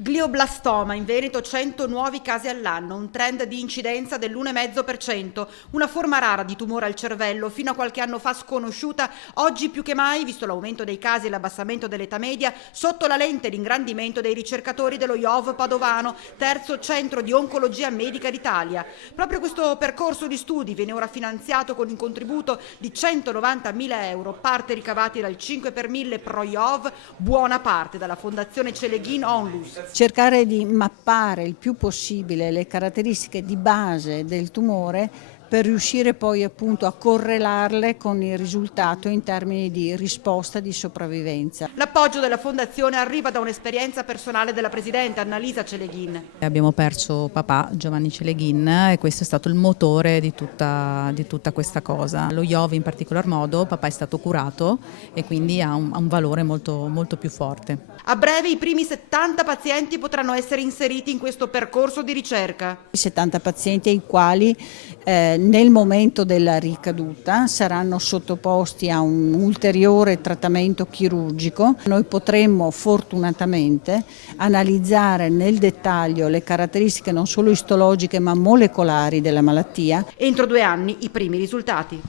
Glioblastoma, in Veneto 100 nuovi casi all'anno, un trend di incidenza dell'1,5%, una forma rara di tumore al cervello, fino a qualche anno fa sconosciuta, oggi più che mai, visto l'aumento dei casi e l'abbassamento dell'età media, sotto la lente l'ingrandimento dei ricercatori dello IOV Padovano, terzo centro di oncologia medica d'Italia. Proprio questo percorso di studi viene ora finanziato con un contributo di 190.000 euro, parte ricavati dal 5 per 1000 Pro IOV, buona parte dalla Fondazione Celeghin Onlus. Cercare di mappare il più possibile le caratteristiche di base del tumore per riuscire poi appunto a correlarle con il risultato in termini di risposta di sopravvivenza. L'appoggio della Fondazione arriva da un'esperienza personale della Presidente Annalisa Celeghin. Abbiamo perso papà Giovanni Celeghin e questo è stato il motore di tutta questa cosa. Lo IOV in particolar modo, papà è stato curato e quindi ha un valore molto più forte. A breve i primi 70 pazienti potranno essere inseriti in questo percorso di ricerca. 70 pazienti ai quali nel momento della ricaduta saranno sottoposti a un ulteriore trattamento chirurgico. Noi potremmo fortunatamente analizzare nel dettaglio le caratteristiche non solo istologiche ma molecolari della malattia. Entro 2 anni i primi risultati.